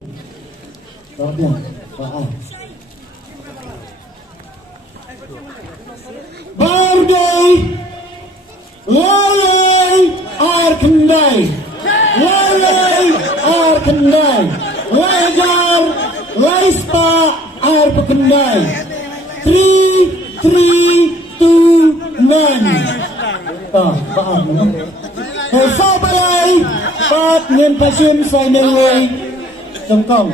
Bien. Birthday, Lalai Arkandai, Lalai Arkandai, Lajar, Laispa Arkandai. 3, 3, 2, 1. Faham? Sao balai, Pat Ngen Pasim Sai Neway, Tông Công.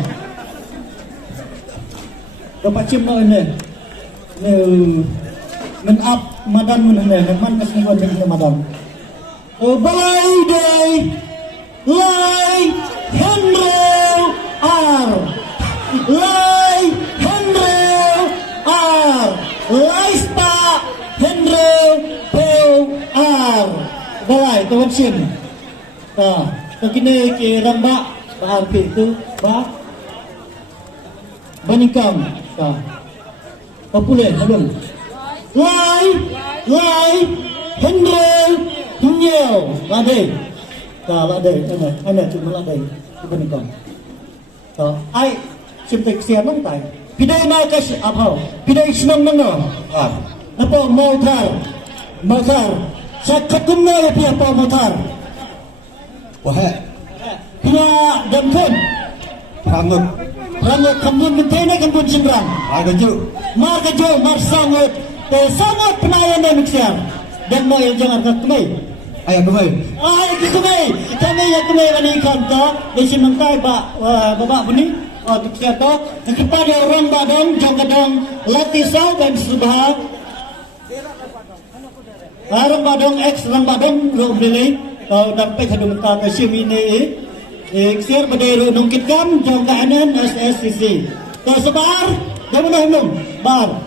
Dapat cium nak ini, men up madan men ini, man kesembuhan dengan madan. Balai day, Lai Henry R, Lai Henry R, Lai Spa Henry P R. Balai kawan cium. Kini rambak bahar itu bah Banikam. Popular, belum? Lai, Henry, Hunyel, Ladai. Ladai, ana cuma ladai. Banikam. Ai, simpek siapa ntai? Pidai nak kas apa? Pidai senang mana? Apa motor? Saya kumna lebih apa motor? Wah, Pina damkan. Rangut kambun mentena kambun simrang. Mar kejo, mar sangut. Sangat penayan dan miksiar. Dan mau yang jangan kemai. ayah kemai. Kemai. Kami yang kemai manikan to. Desi mengkai babak buni. Miksiar to. Kepada orang badang, jangkadang, latisau dan subah. Orang badang X, orang badang lo beli. Kau dapat kado mentah kesim ini. Iksir berdiri nungkit kam jangka anan SSCC. Kau sebar, dah mana belum? Bar.